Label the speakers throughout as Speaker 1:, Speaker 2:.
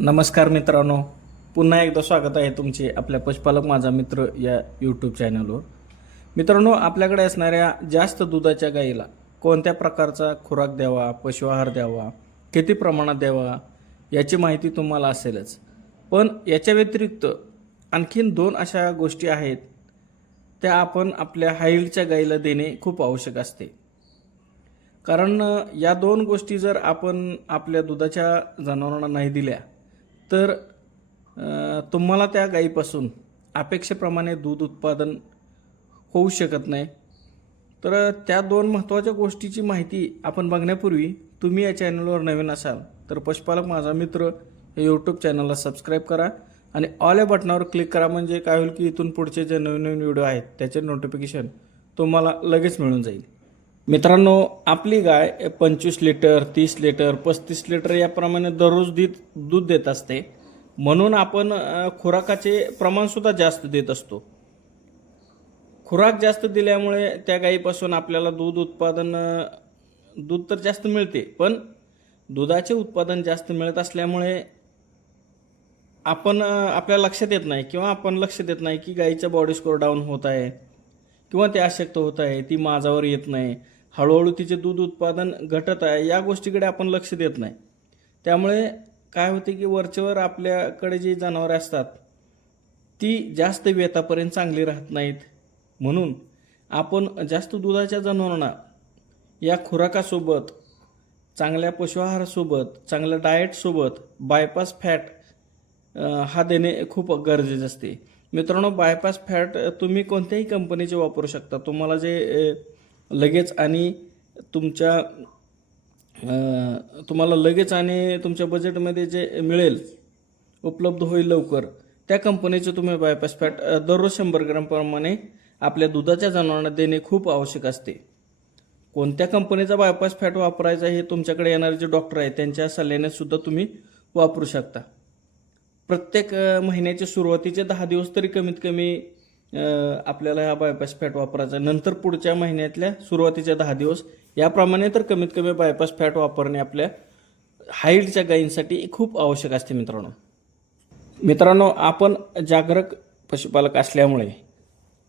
Speaker 1: नमस्कार मित्रांनो. पुन्हा एकदा स्वागत आहे तुमचे आपल्या पशुपालक माझा मित्र या यूट्यूब चॅनलवर मित्रांनो आपल्याकडे असणाऱ्या जास्त दुधाच्या गाईला कोणत्या प्रकारचा खुराक द्यावा पशुआहार द्यावा किती प्रमाणात द्यावा याची माहिती तुम्हाला असेलच. पण याच्या व्यतिरिक्त आणखीन दोन अशा गोष्टी आहेत त्या आपण आपल्या हाईलच्या गाईला देणे खूप आवश्यक असते. कारण या दोन गोष्टी जर आपण आपल्या दुधाच्या जनावरांना नाही दिल्या तर तुम्हाला त्या गाईपासून अपेक्षेप्रमाणे दूध उत्पादन होऊ शकत नाही. तर त्या दोन महत्त्वाच्या गोष्टीची माहिती आपण बघण्यापूर्वी तुम्ही या चॅनलवर नवीन असाल तर पशुपालक माझा मित्र या यूट्यूब चॅनलला सबस्क्राईब करा आणि ऑल या बटनावर क्लिक करा म्हणजे काय होईल की इथून पुढचे जे नवीन नवीन व्हिडिओ आहेत त्याचे नोटिफिकेशन तुम्हाला लगेच मिळून जाईल. मित्रांनो आपली गाय पंचवीस लिटर तीस लिटर पस्तीस लिटर याप्रमाणे दररोज दूध दूध देत असते. म्हणून आपण खुराकाचे प्रमाणसुद्धा जास्त देत असतो. खुराक जास्त दिल्यामुळे त्या गायीपासून आपल्याला दूध उत्पादन दूध तर जास्त मिळते पण दुधाचे उत्पादन जास्त मिळत असल्यामुळे आपण आपल्या लक्षात येत नाही किंवा आपण लक्ष देत नाही की गायीचा बॉडी स्कोर डाऊन होत आहे किंवा ते अशक्त होत आहे ती माझावर येत नाही. हळूहळू तिचे दूध उत्पादन घटत आहे या गोष्टीकडे आपण लक्ष देत नाही. त्यामुळे काय होते की वरच्यावर आपल्याकडे जी जनावरं असतात ती जास्त वेतापर्यंत चांगली राहत नाहीत. म्हणून आपण जास्त दुधाच्या जनावरांना या खुराकासोबत चांगल्या पशुआहारासोबत चांगल्या डाएटसोबत बायपास फॅट हा देणे खूप गरजेचे असते. मित्रांनो बायपास फॅट तुम्ही कोणत्याही कंपनीचे वापरू शकता. तुम्हाला जे लगेच आणि तुमच्या तुम्हाला लगेच आणि तुमच्या बजेटमध्ये जे मिळेल उपलब्ध होईल लवकर त्या कंपनीचे तुम्ही बायपास फॅट दररोज शंभर ग्रॅमप्रमाणे आपल्या दुधाच्या जनावरांना देणे खूप आवश्यक असते. कोणत्या कंपनीचा बायपास फॅट वापरायचा हे तुमच्याकडे येणारे जे डॉक्टर आहेत त्यांच्या सल्ल्याने सुद्धा तुम्ही वापरू शकता. प्रत्येक महिन्याच्या सुरुवातीचे दहा दिवस तरी कमीत कमी आपल्याला हा बायपास फॅट वापरायचा नंतर पुढच्या महिन्यातल्या सुरुवातीच्या दहा दिवस याप्रमाणे तर कमीत कमी बायपास फॅट वापरणे आपल्या हाईटच्या गायींसाठी खूप आवश्यक असते मित्रांनो. मित्रांनो आपण जागरूक पशुपालक असल्यामुळे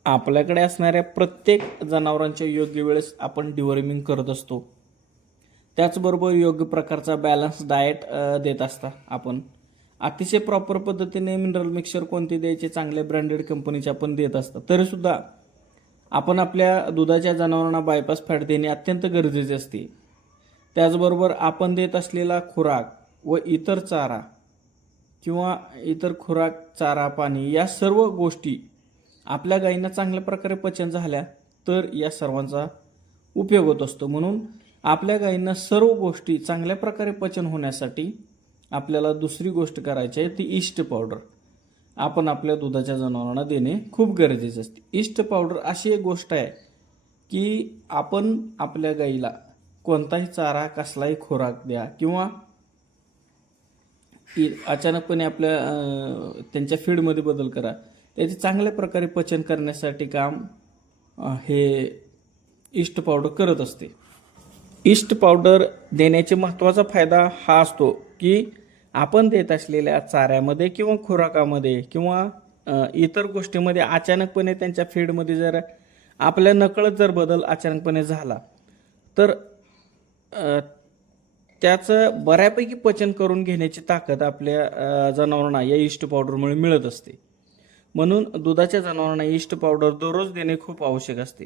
Speaker 1: आपल्याकडे असणाऱ्या प्रत्येक जनावरांच्या योग्य वेळेस आपण डिवॉर्मिंग करत असतो. त्याचबरोबर योग्य प्रकारचा बॅलन्स डाएट देत असता आपण. अतिशय प्रॉपर पद्धतीने मिनरल मिक्सर कोणते द्यायचे चांगले ब्रँडेड कंपनीचे आपण देत असतात. तरीसुद्धा आपण आपल्या दुधाच्या जनावरांना बायपास फॅट देणे अत्यंत गरजेचे असते. त्याचबरोबर आपण देत असलेला खुराक व इतर चारा किंवा इतर खुराक चारा पाणी या सर्व गोष्टी आपल्या गायींना चांगल्या प्रकारे पचन झाल्या तर या सर्वांचा उपयोग होत असतो. म्हणून आपल्या गायींना सर्व गोष्टी चांगल्या प्रकारे पचन होण्यासाठी आपल्याला दुसरी गोष्ट करायची आहे ती ईस्ट पावडर. आपण आपल्या दुधाच्या जनावरांना देणे खूप गरजेचं असते. ईस्ट पावडर अशी एक गोष्ट आहे की आपण आपल्या गाईला कोणताही चारा कसलाही खुराक द्या किंवा अचानकपणे आपल्या त्यांच्या फीडमध्ये बदल करा. त्याचे चांगल्या प्रकारे पचन करण्यासाठी काम हे ईस्ट पावडर करत असते. ईस्ट पावडर देण्याचे महत्त्वाचा फायदा हा असतो की आपण देत असलेल्या चाऱ्यामध्ये किंवा खुराकामध्ये किंवा इतर गोष्टीमध्ये अचानकपणे त्यांच्या फीडमध्ये जर आपल्या नकळत जर बदल अचानकपणे झाला तर त्याचं बऱ्यापैकी पचन करून घेण्याची ताकद आपल्या जनावरांना या इष्ट पावडरमुळे मिळत असते. म्हणून दुधाच्या जनावरांना ईस्ट पावडर दररोज देणे खूप आवश्यक असते.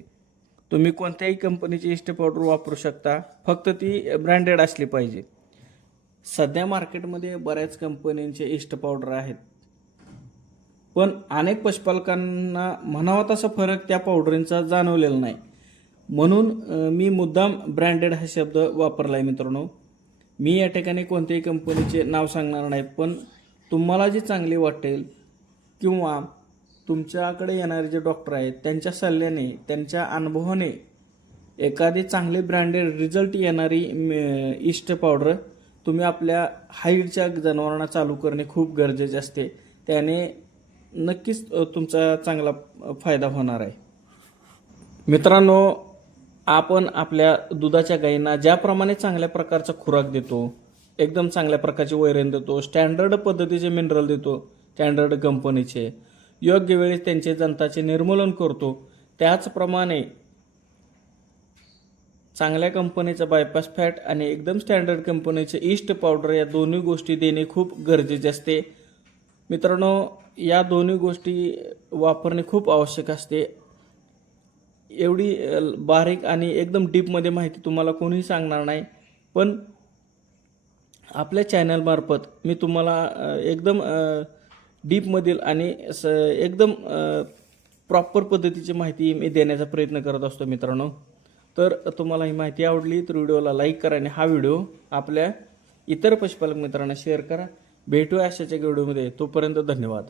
Speaker 1: तुम्ही कोणत्याही कंपनीची इष्ट पावडर वापरू शकता फक्त ती ब्रँडेड असली पाहिजे. सध्या मार्केटमध्ये बऱ्याच कंपन्यांचे इष्ट पावडर आहेत. पण अनेक पशुपालकांना म्हणावा तसा फरक त्या पावडरींचा जाणवलेला नाही. म्हणून मी मुद्दाम ब्रँडेड हा शब्द वापरला आहे मित्रांनो. मी या ठिकाणी कोणत्याही कंपनीचे नाव सांगणार नाही पण तुम्हाला जी चांगली वाटेल किंवा तुमच्याकडे येणारे जे डॉक्टर आहेत त्यांच्या सल्ल्याने त्यांच्या अनुभवाने एखादी चांगली ब्रँडेड रिझल्ट येणारी इष्ट पावडर तुम्ही आपल्या हाईटच्या जनावरांना चालू करणे खूप गरजेचे असते. त्याने नक्कीच तुमचा चांगला फायदा होणार आहे. मित्रांनो आपण आपल्या दुधाच्या गायींना ज्याप्रमाणे चांगल्या प्रकारचा खुराक देतो एकदम चांगल्या प्रकारचे वैरण देतो स्टँडर्ड पद्धतीचे मिनरल देतो स्टँडर्ड कंपनीचे योग्य वेळेस त्यांचे जंताचे निर्मूलन करतो त्याचप्रमाणे चांगल्या कंपनीचा बायपास फॅट आणि एकदम स्टँडर्ड कंपनीचं ईस्ट पावडर या दोन्ही गोष्टी देणे खूप गरजेचे असते. मित्रांनो या दोन्ही गोष्टी वापरणे खूप आवश्यक असते. एवढी बारीक आणि एकदम डीपमध्ये माहिती तुम्हाला कोणीही सांगणार नाही. पण आपल्या चॅनलमार्फत मी तुम्हाला एकदम डीपमधील आणि स एकदम प्रॉपर पद्धतीची माहिती मी देण्याचा प्रयत्न करत असतो मित्रांनो. तर तुम्हाला ही माहिती आवडली तर व्हिडिओला लाईक करा आणि हा व्हिडिओ आपल्या इतर पशुपालक मित्रांना शेअर करा. भेटूया अशाच्या व्हिडिओमध्ये. तोपर्यंत धन्यवाद.